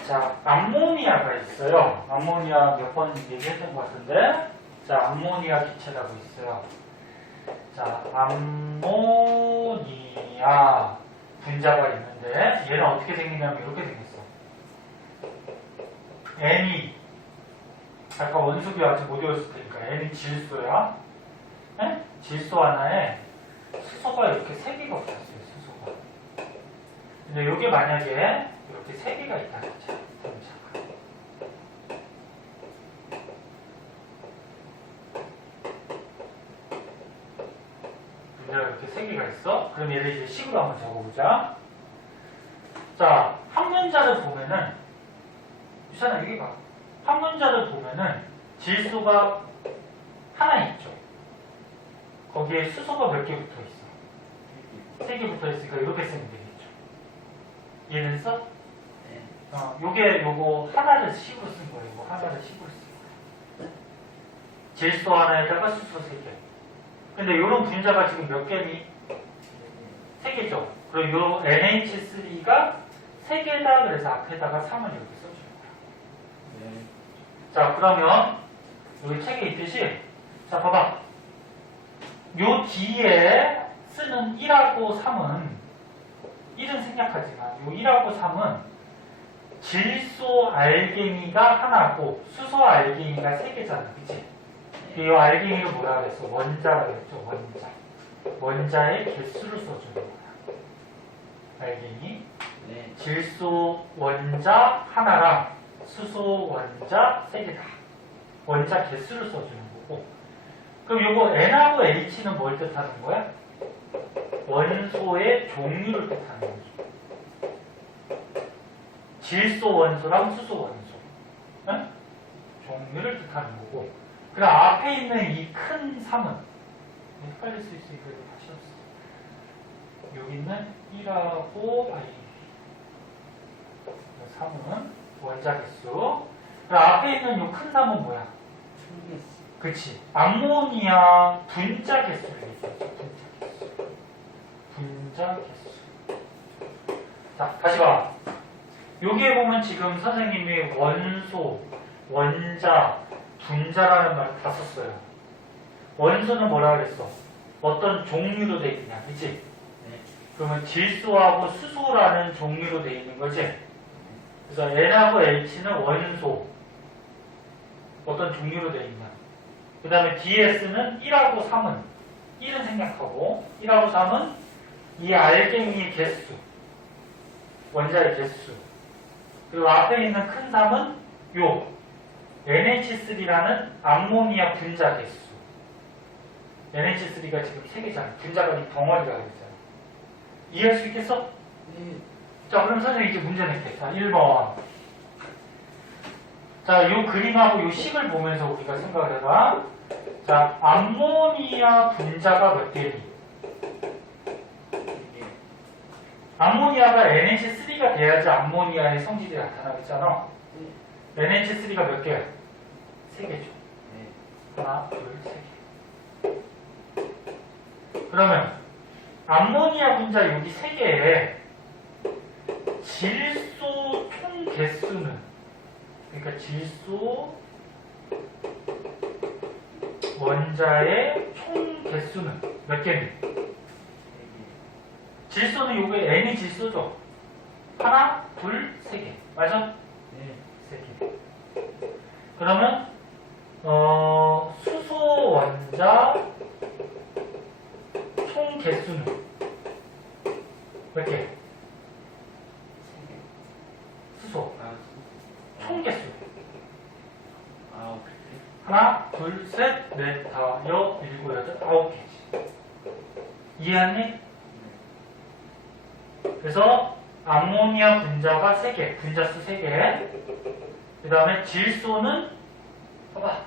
자, 암모니아가 있어요. 암모니아 몇 번 얘기했던 것 같은데. 자, 암모니아 기체라고 있어요. 자, 암모니아 분자가 있는데 얘는 어떻게 생기냐면 이렇게 생겼어. N이 아까 원소비 아직 못 외웠을 테니까 N이 질소야. 네? 질소 하나에 수소가 이렇게 세 개가 붙었어요. 수소가. 근데 이게 만약에 이렇게 세 개가 있다 그랬죠. 분자가 이렇게 세 개가 있어. 그럼 얘를 이제 식으로 한번 적어보자. 자, 한 문자를 보면은 유찬아 여기 봐. 한 문자를 보면은 질소가 하나 있죠. 거기에 수소가 몇 개 붙어 있어? 세 개 붙어 있으니까 이렇게 쓰면 되겠죠. 얘는 써? 네. 요거 하나를 식으로 쓴 거예요. 이거 하나를 식으로 쓴 거예요. 질소 하나에다가 수소 세 개. 근데 이런 분자가 지금 몇 개니? 세 개죠. 그리고 요 NH3가 세 개다 그래서 앞에다가 3을 이렇게 써주는 거야. 네. 자, 그러면 여기 책에 있듯이 자, 봐봐. 요 뒤에 쓰는 1하고 3은 1은 생략하지만 요 1하고 3은 질소 알갱이가 하나고 수소 알갱이가 세 개잖아. 그치? 이 알갱이를 뭐라 그랬어? 원자라고 그랬죠. 원자. 원자의 개수를 써주는 거야. 알갱이. 네. 질소 원자 하나랑 수소 원자 세 개다. 원자 개수를 써주는 거고. 그럼 요거 N하고 H는 뭘 뜻하는 거야? 원소의 종류를 뜻하는 거죠. 질소 원소랑 수소 원소. 응? 종류를 뜻하는 거고. 그럼 앞에 있는 이 큰 3은 헷갈릴 수 있으니까 이거 다시 없어. 여기 있는 1하고 3은 원자 개수. 그럼 앞에 있는 이 큰 3은 뭐야? 그치. 암모니아 분자 개수를 얘기하죠. 분자 개수. 자, 다시 봐. 여기에 보면 지금 선생님이 원소, 원자, 분자라는 말을 다 썼어요. 원소는 뭐라 그랬어? 어떤 종류로 돼 있냐, 그치? 네. 그러면 질소하고 수소라는 종류로 돼 있는 거지? 그래서 N하고 H는 원소, 어떤 종류로 돼 있냐. 그 다음에 DS는 1하고 3은 1은 생략하고 1하고 3은 이 알갱이의 개수, 원자의 개수. 그리고 앞에 있는 큰 3은 요 NH3라는 암모니아 분자 개수. NH3가 지금 3개잖아. 분자가 이 덩어리가 되잖아. 이해할 수 있겠어? 네. 자, 그럼 선생님 이제 문제 낼게. 자, 1번. 자, 이 그림하고 이 식을 보면서 우리가 생각을 해봐. 자, 암모니아 분자가 몇 개니? 암모니아가 NH3가 돼야지 암모니아의 성질이 나타나겠잖아. NH3가 몇 개야? 3개죠. 네. 하나, 둘, 3개. 그러면 암모니아 분자 여기 3개에 질소 총 개수는, 그러니까 질소 원자의 총 개수는 몇 개니? 질소는 요게 N이 질소죠? 하나, 둘, 3개. 맞아? 네. 3개. 그러면 수소 원자 총 개수는 몇 개? 수소 총 개수. 하나, 둘, 셋, 넷, 다, 여, 일곱, 여덟, 9개. 이해했니? 그래서 암모니아 분자가 3개, 분자수 3개. 그 다음에 질소는, 봐봐.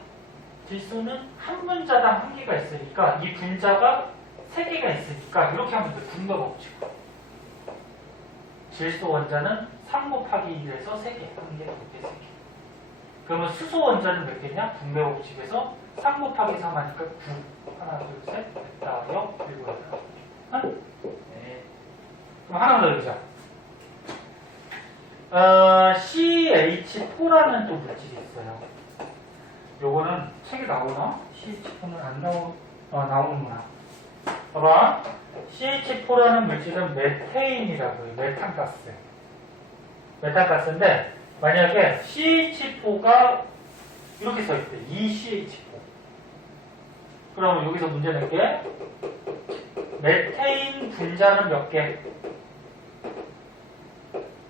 질소는 한 분자당 1개가 있으니까 이 분자가 3개가 있으니까 이렇게 하면 돼. 분모 법칙. 질소 원자는 3 곱하기 1에서 3개, 1개, 2개, 3개. 그러면 수소 원자는 몇 개냐? 분배 법칙에서 3 곱하기 3 하니까 9. 하나, 둘, 셋, 넷, 다, 여, 일곱, 여덟. 응? 네. 그럼 하나 더 해보자. CH4라는 또 물질이 있어요. 요거는 책에 나오나? CH4는 안 나오는구나. 봐봐. CH4라는 물질은 메테인이라고 해요. 메탄가스. 메탄가스인데, 만약에 CH4가 이렇게 써있대. 2CH4. 그러면 여기서 문제 낼게. 메테인 분자는 몇 개?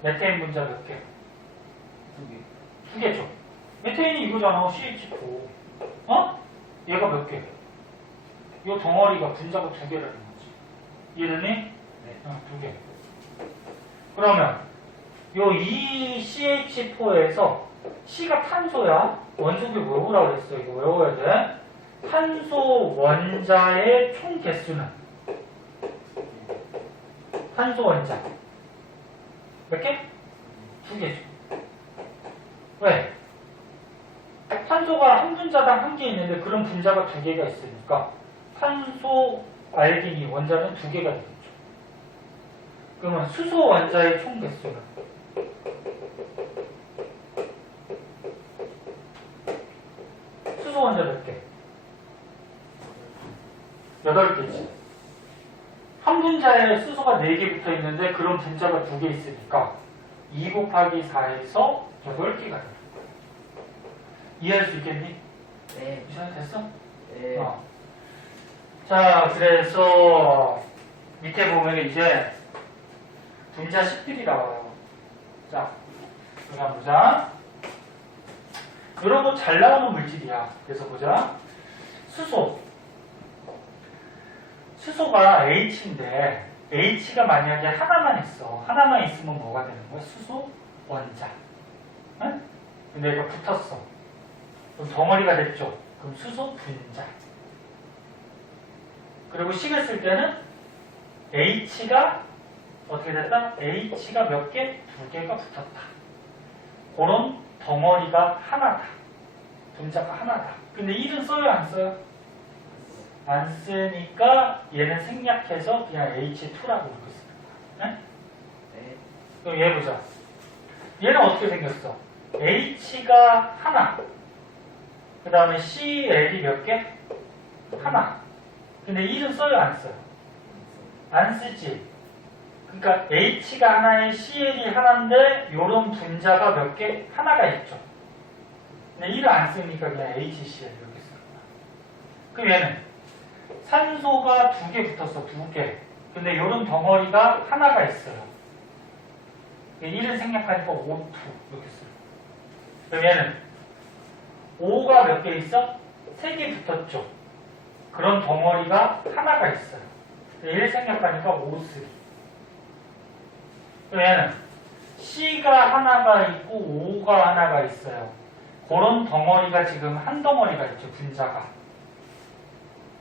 메테인 분자 몇 개? 2개. 2개죠. 메테인이 이거잖아. CH4. 어? 얘가 몇 개? 이 덩어리가 분자가 2개라는 거지. 이해됐니? 네. 2개. 그러면 요 2CH4에서 C가 탄소야. 원소계 외우라 그랬어. 이거 외워야 돼. 탄소 원자의 총 개수는? 탄소 원자 몇 개? 2개죠. 왜? 탄소가 한 분자당 1개 있는데 그런 분자가 2개가 있으니까 탄소 알기니 원자는 2개가 되겠죠. 그러면 수소 원자의 총 개수는? 수소 원자 몇 개? 8개지. 한 분자에 수소가 4개 붙어 있는데 그런 분자가 2개 있으니까 2 곱하기 4에서 8개가 되는 거야. 이해할 수 있겠니? 네. 이해가 됐어? 네. 자, 그래서 밑에 보면 이제 분자 식들이 나와요. 자, 여기 한번 보자. 이런 거 잘 나오는 물질이야. 그래서 보자. 수소가 H인데 H가 만약에 하나만 있어. 하나만 있으면 뭐가 되는 거야? 수소 원자. 응? 근데 얘가 붙었어. 그럼 덩어리가 됐죠. 그럼 수소 분자. 그리고 식을 쓸 때는 H가 어떻게 됐다? H가 몇 개? 2개가 붙었다. 그런 덩어리가 하나다. 분자가 하나다. 근데 1은 써요? 안 써요? 안 쓰니까 얘는 생략해서 그냥 H2라고 읽었습니다. 네? 네. 그럼 얘 보자. 얘는 어떻게 생겼어? H가 하나. 그 다음에 CL이 몇 개? 하나. 근데 1은 써요? 안 써요? 안 쓰지. 그러니까 H가 하나에 CL이 하나인데 요런 분자가 몇 개? 하나가 있죠. 근데 1을 안 쓰니까 그냥 HCl 이렇게 쓰는 거야. 그럼 얘는 산소가 2개 붙었어. 2개. 근데 요런 덩어리가 하나가 있어요. 1을 생략하니까 O2 이렇게 써요. 그럼 얘는 O가 몇 개 있어? 3개 붙었죠. 그런 덩어리가 하나가 있어요. 1을 생략하니까 O3. 그럼 얘는 C가 하나가 있고 O가 하나가 있어요. 그런 덩어리가 지금 한 덩어리가 있죠. 분자가.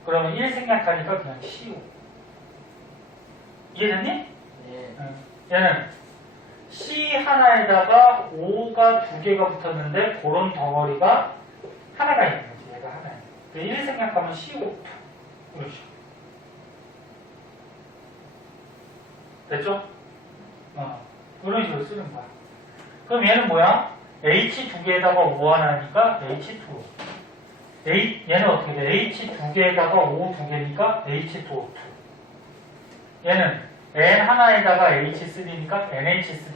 그러면 1 생략하니까 그냥 CO. 이해됐니? 네. 얘는 C 하나에다가 O가 2개가 붙었는데 그런 덩어리가 하나가 있는 거지. 얘가 하나야. 1 생략하면 CO2. 이런 식으로. 됐죠? 이런 식으로 쓰는 거야. 그럼 얘는 뭐야? H 2개에다가 O 하나니까 H2O. 얘는 어떻게 돼? H 2개에다가 O 2개니까 H2O2. 얘는 N 하나에다가 H3니까 NH3.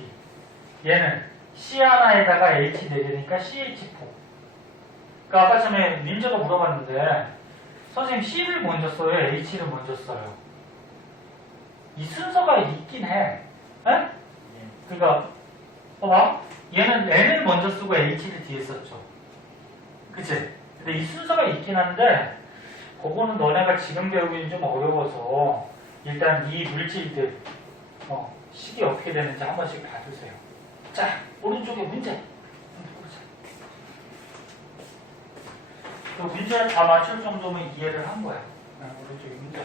얘는 C 하나에다가 H 4개니까 CH4. 그러니까 아까 전에 민재가 물어봤는데 선생님 C를 먼저 써요? H를 먼저 써요? 이 순서가 있긴 해. 에? 그러니까 봐봐. 얘는 N을 먼저 쓰고 H를 뒤에 썼죠. 그치? 근데 이 순서가 있긴 한데 그거는 너네가 지금 배우기는 좀 어려워서 일단 이 물질들 식이 어떻게 되는지 한 번씩 봐주세요. 자, 오른쪽에 문제. 보자. 그 문제를 다 맞출 정도면 이해를 한 거야. 오른쪽에 문제.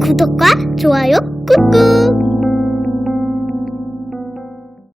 구독과 좋아요 꾹꾹.